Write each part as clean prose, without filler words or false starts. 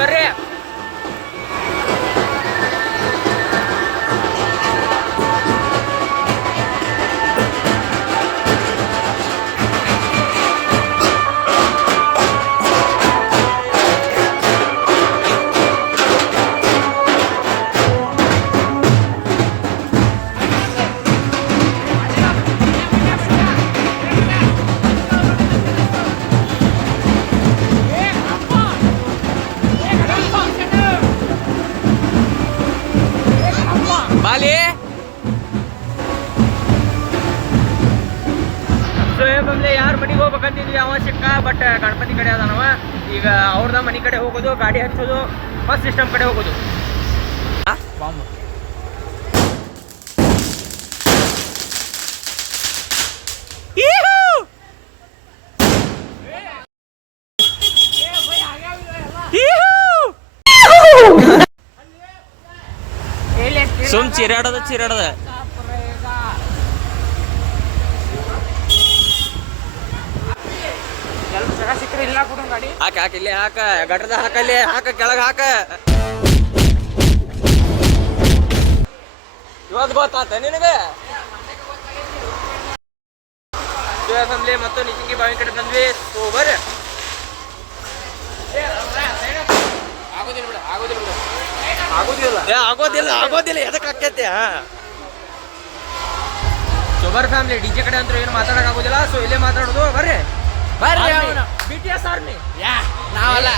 ಬರ್ರಿ. ಬಾಲಿ ಬಂದ್ರೆ ಯಾರು ಮನೆಗೆ ಹೋಗ್ಬೇಕಂತಿದ್ವಿ. ಅವ ಸಿಕ್ಕ ಬಟ್ ಗಣಪತಿ ಕಡೆ ಅದಾನವ. ಈಗ ಅವ್ರದ ಮನೆ ಕಡೆ ಹೋಗೋದು, ಗಾಡಿ ಹಚ್ಚೋದು, ಬಸ್ ಸಿಸ್ಟಮ್ ಕಡೆ ಹೋಗೋದು. ಬಾಂಬ್ ಸುಮ್ ಚಿರಾಡದ ಸಿಕ್ಕರೆ ಇಲ್ಲ ಕೊಡು ಗಾಡಿ. ಹಾಕ ಇಲ್ಲಿ ಹಾಕ, ಗಡ್ರದ ಹಾಕಲ್ಲಿ ಹಾಕ, ಕೆಳಗೆ ಹಾಕ. ಇವತ್ತು ಗೊತ್ತಾತ ನಿನಗೆ? ಅಸೆಂಬ್ಲಿ ಮತ್ತು ನಿಚಿಂಗಿ ಬಾವಿ ಕಡೆ ಬಂದ್ವಿ. ಬರ್ರಿ. ಆಗೋದಿಲ್ಲ ಎದಕ್ಕೆ ಆಕೈತಿ. ಸೋಬರ್ ಫ್ಯಾಮಿಲಿ ಡಿಜೆ ಕಡೆ ಅಂತೂ ಏನು ಮಾತಾಡಕ್ ಆಗೋದಿಲ್ಲ. ಸೊ ಇಲ್ಲೇ ಮಾತಾಡೋದು. ಬರ್ರಿ BTS ಆರ್ಮಿ. ನಾವಲ್ಲ,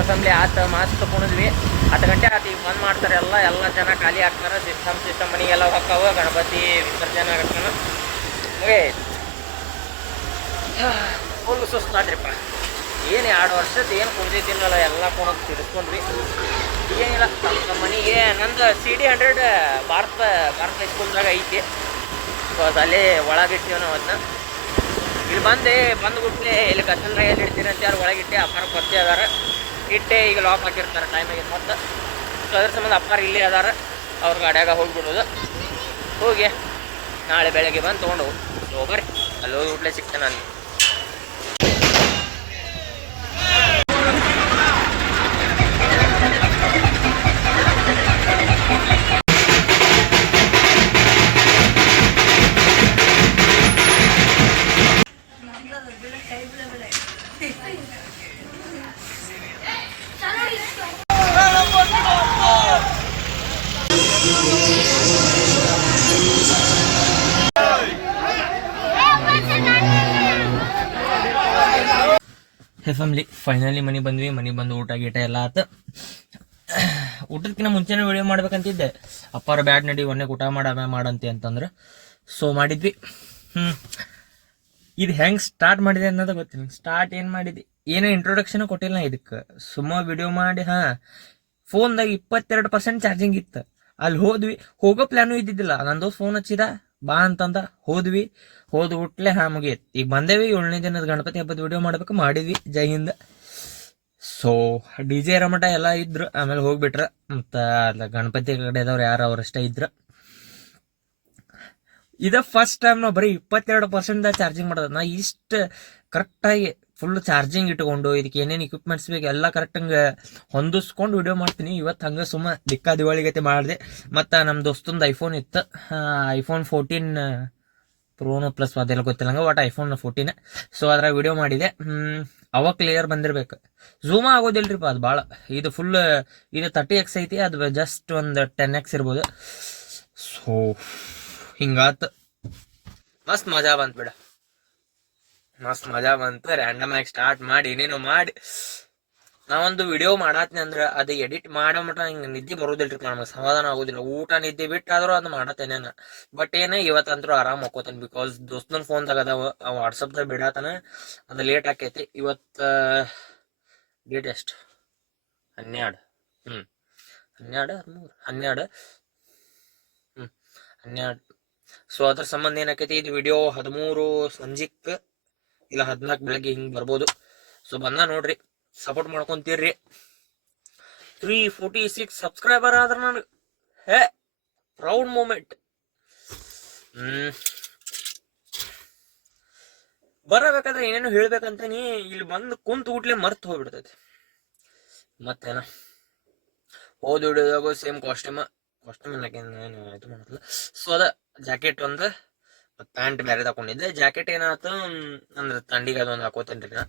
ಅಸೆಂಬ್ಲಿ ಆತ ಮಾಸ್ಕ್ ತಗೊಂಡಿದ್ವಿ. 10 ಗಂಟೆ ಆತು. ಈಗ ಬಂದ್ ಮಾಡ್ತಾರೆ. ಎಲ್ಲ ಜನ ಖಾಲಿ ಆಗ್ತಾರೆ. ಸಿಸ್ಟಮ್ ಮನೆಗೆಲ್ಲ ಹೋಗ್ತಾವ. ಗಣಪತಿ ವಿಸರ್ಜನೆ ಆಗತ್ತಾನ. ಫುಲ್ ಸುಸ್ತಾಡ್ರಿಪ್ಪ. ಏನು 2 ವರ್ಷದ ಏನು ಕುಡ್ದಿದ್ದಿಲ್ಲಲ್ಲ, ಎಲ್ಲ ಕೊಣಕ್ಕೆ ತಿರ್ಸ್ಕೊಂಡ್ವಿ. ಏನಿಲ್ಲ, ನಮ್ಮ ಮನೆಗೆ ನಂದು CD100 ಭಾರತ ಹೈಸ್ಕೂಲ್ದಾಗ ಐತಿ. ಸೊ ಅದು ಅಲ್ಲೇ ಒಳಗಿಟ್ಟಿವಿ ನಾವು. ಅದನ್ನ ಇಲ್ಲಿ ಬಂದ್ಬಿಟ್ಲೆ ಇಲ್ಲಿ ಕತ್ತಲ್ರ ಎಲ್ಲಿ ಇಡ್ತೀನಿ ಅಂತ ಯಾರು ಒಳಗಿಟ್ಟೆ. ಅಪ್ಪಾರ ಪರಿಚಯ ಅದಾರ, ಇಟ್ಟೆ. ಈಗ ಲಾಕ್ ಹಾಕಿರ್ತಾರೆ ಟೈಮ್ ಆಗಿತ್ತು ಮತ್ತು. ಸೊ ಅದ್ರ ಸಂಬಂಧ ಅಪ್ಪಾರ ಇಲ್ಲೇ ಅದಾರ. ಅವ್ರ ಗಾಡ್ಯಾಗ ಹೋಗಿಬಿಡೋದು. ಹೋಗಿ ನಾಳೆ ಬೆಳಗ್ಗೆ ಬಂದು ತೊಗೊಂಡು ಬರ್ರಿ. ಅಲ್ಲಿ ಹೋಗಿ ಊಟ್ಲೆ ಸಿಗ್ತೇನೆ ನಾನು. ಫ್ಯಾಮಿಲಿ ಫೈನಲಿ ಮನೆ ಬಂದು ಊಟ ಗೀಟ ಎಲ್ಲ ಆತ. ಊಟಕ್ಕಿಂತ ಮುಂಚೆನೇ ವಿಡಿಯೋ ಮಾಡ್ಬೇಕಂತಿದ್ದೆ. ಅಪ್ಪಾರ ಬ್ಯಾಡ್ ನಡಿ ಒನ್ನೆ ಊಟ ಮಾಡಂತೆ ಅಂತಂದ್ರೆ ಸೊ ಮಾಡಿದ್ವಿ. ಇದು ಹೆಂಗೆ ಸ್ಟಾರ್ಟ್ ಮಾಡಿದೆ ಅನ್ನೋದು ಗೊತ್ತಿಲ್ಲ. ಸ್ಟಾರ್ಟ್ ಏನು ಮಾಡಿದ್ವಿ, ಏನೋ ಇಂಟ್ರೊಡಕ್ಷನ್ ಕೊಟ್ಟಿಲ್ಲ ಇದಕ್ಕೆ. ಸುಮ್ಮ ವಿಡಿಯೋ ಮಾಡಿ ಫೋನ್ದಾಗ 22% ಚಾರ್ಜಿಂಗ್ ಇತ್ತು. ಅಲ್ಲಿ ಹೋದ್ವಿ. ಹೋಗೋ ಪ್ಲ್ಯಾನು ಇದ್ದಿದ್ದಿಲ್ಲ. ನಂದು ಫೋನ್ ಹಚ್ಚಿದ ಬಾ ಅಂತಂದ. ಹೋದ್ಬಿಟ್ಲೆ ಮುಗಿಯತ್. ಈಗ ಬಂದೇವಿ. 7ನೇ ದಿನದ ಗಣಪತಿ ಹಬ್ಬದ ವಿಡಿಯೋ ಮಾಡ್ಬೇಕು. ಮಾಡಿದ್ವಿ. ಜೈ ಹಿಂದ್. ಸೊ DJ ರಮಟ ಎಲ್ಲ ಇದ್ರು. ಆಮೇಲೆ ಹೋಗ್ಬಿಟ್ರ. ಮತ್ತು ಅಲ್ಲ ಗಣಪತಿ ಕಡೆದವ್ರು ಯಾರು ಅವರಷ್ಟೇ ಇದ್ರು. ಇದ ಫಸ್ಟ್ ಟೈಮ್ ನಾವು ಬರೀ 22% ಚಾರ್ಜಿಂಗ್ ಮಾಡೋದು. ನಾ ಇಷ್ಟು ಕರೆಕ್ಟಾಗಿ ಫುಲ್ ಚಾರ್ಜಿಂಗ್ ಇಟ್ಕೊಂಡು ಇದಕ್ಕೆ ಏನೇನು ಇಕ್ವಿಪ್ಮೆಂಟ್ಸ್ ಬೇಕು ಎಲ್ಲ ಕರೆಕ್ಟಂಗೆ ಹೊಂದಿಸ್ಕೊಂಡು ವಿಡಿಯೋ ಮಾಡ್ತೀನಿ. ಇವತ್ತು ಹಂಗೆ ಸುಮ್ಮ ದಿಕ್ಕಾ ದಿವಾಳಿಗತೆ ಮಾಡಿದೆ. ಮತ್ತು ನಮ್ಮ ದೋಸ್ತಂದು ಐಫೋನ್ ಇತ್ತು. iPhone 14 ಪ್ರೋನು ಪ್ಲಸ್ ಅದೆಲ್ಲ ಗೊತ್ತಿಲ್ಲ ನಂಗೆ. ಒಟ್ಟು iPhone 14. ಸೊ ಅದ್ರಾಗ ವಿಡಿಯೋ ಮಾಡಿದೆ. ಅವಾಗ ಕ್ಲಿಯರ್ ಬಂದಿರ್ಬೇಕು. ಝೂಮ ಆಗೋದಿಲ್ರಿಪ್ಪ ಅದು ಭಾಳ. ಇದು ಫುಲ್ ಇದು 30x ಐತಿ. ಅದು ಜಸ್ಟ್ ಒಂದು 10x ಇರ್ಬೋದು. ಸೊ ಹಿಂಗಾತು. ಮಸ್ತ್ ಮಜಾ ಬಂತು ಬಿಡ. ರ್ಯಾಂಡಮ್ ಆಗಿ ಸ್ಟಾರ್ಟ್ ಮಾಡಿ ಏನೇನೋ ಮಾಡಿ ನಾವೊಂದು ವಿಡಿಯೋ ಮಾಡತ್ನಿ ಅಂದ್ರೆ ಅದು ಎಡಿಟ್ ಮಾಡೋ ಮಟ ಹಿಂಗೆ ನಿದ್ದೆ ಬರೋದಿಲ್ರಿ. ನಮಗೆ ಸಮಾಧಾನ ಆಗೋದಿಲ್ಲ. ಊಟ ನಿದ್ದೆ ಬಿಟ್ಟಾದ್ರೂ ಅದು ಮಾಡತ್ತೇನೆ. ಬಟ್ ಏನೇ ಇವತ್ತಂತರೂ ಆರಾಮ್ ಹಾಕೋತೇನೆ. ಬಿಕಾಸ್ ದೋಸ್ತನ ಫೋನ್ದಾಗ ಅದಾವ. ವಾಟ್ಸಪ್ದಾಗ ಬಿಡಾತಾನ. ಅದು ಲೇಟ್ ಆಕೈತಿ. ಇವತ್ತು ಡೇಟ್ ಎಷ್ಟು? 12 12 13 12 12 ಸೊ ಅದ್ರ ಸಂಬಂಧ ಏನಾಕೈತಿ, ಇದು ವಿಡಿಯೋ 13 ಸಂಜಿಕ್ ಇಲ್ಲ 14 ಬೆಳಗ್ಗೆ ಹಿಂಗ್ ಬರ್ಬೋದು. ಸೊ ಬಂದ ನೋಡ್ರಿ, ಸಪೋರ್ಟ್ ಮಾಡ್ಕೊಂತೀರ್ರಿ. 346 ಸಬ್ಸ್ಕ್ರೈಬರ್ ಆದ್ರ ನನಗೆ ಹೇ ಪ್ರೌಡ್ ಮೂಮೆಂಟ್. ಬರಬೇಕಾದ್ರೆ ಏನೇನು ಹೇಳ್ಬೇಕಂತ ನೀ ಇಲ್ಲಿ ಬಂದು ಕುಂತು ಊಟ್ಲೆ ಮರ್ತು ಹೋಗ್ಬಿಡ್ತೈತಿ. ಮತ್ತೇನ ಹೋದ ವಿಡಿಯೋದಾಗ ಸೇಮ್ ಕಾಸ್ಟ್ಯೂಮ್ ಇದು ಮಾಡಲ್ಲ. ಸೊ ಅದ ಜಾಕೆಟ್ ಒಂದು ಪ್ಯಾಂಟ್ ಬೇರೆ ತಕೊಂಡಿದ್ದೆ. ಜಾಕೆಟ್ ಏನಾಯ್ತು ಅಂದ್ರೆ ಥಂಡಿಗೆ ಅದೊಂದು ಹಾಕೋತೇನ್ರಿ ನಾ.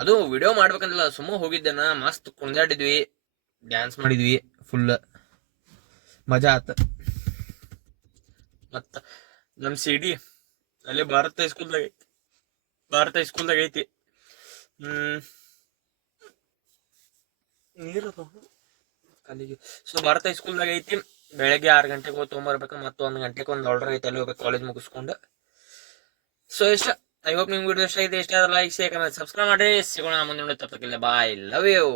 ಅದು ವಿಡಿಯೋ ಮಾಡ್ಬೇಕಂದಿಲ್ಲ, ಸುಮ್ಮ ಹೋಗಿದ್ದೆನ. ಮಸ್ತ್ ಕುಣಿದಾಡಿದ್ವಿ, ಡ್ಯಾನ್ಸ್ ಮಾಡಿದ್ವಿ, ಫುಲ್ ಮಜಾ ಆತ. ಮತ್ತ ನಮ್ ಸಿಡಿ ಅಲ್ಲೇ ಭಾರತ ಹೈಸ್ಕೂಲ್ದಾಗ ಐತಿ. ನೀರು ಕಾಲಿಗೆ. ಸೊ ಭಾರತ ಹೈಸ್ಕೂಲ್ದಾಗ ಐತಿ. ಬೆಳಗ್ಗೆ 6 ಗಂಟೆಗೆ ಹೋಗಿ ತೊಗೊಂಬರ್ಬೇಕು. ಮತ್ತು 1 ಗಂಟೆಗೆ ಒಂದು ಆರ್ಡರ್ ಐತೆ, ಅಲ್ಲಿ ಹೋಗ್ಬೇಕು ಕಾಲೇಜ್ ಮುಗಿಸ್ಕೊಂಡು. ಸೊ ಇಷ್ಟ. ಐ ಹೋಪ್ ನಿಮ್ಗೆ ವಿಡಿಯೋ ಇಷ್ಟ ಇದೆ. ಇಷ್ಟ ಆದ್ರೆ ಲೈಕ್, ಶೇರ್, ಕಮೆಂಟ್, ಸಬ್ಸ್ಕ್ರೈಬ್ ಮಾಡಿ. ಸಿಗೋಣ ಮುಂದಿನ ತಪ್ಪಕ್ಕಿಲ್ಲ. ಬಾಯ್, ಲವ್ ಯು.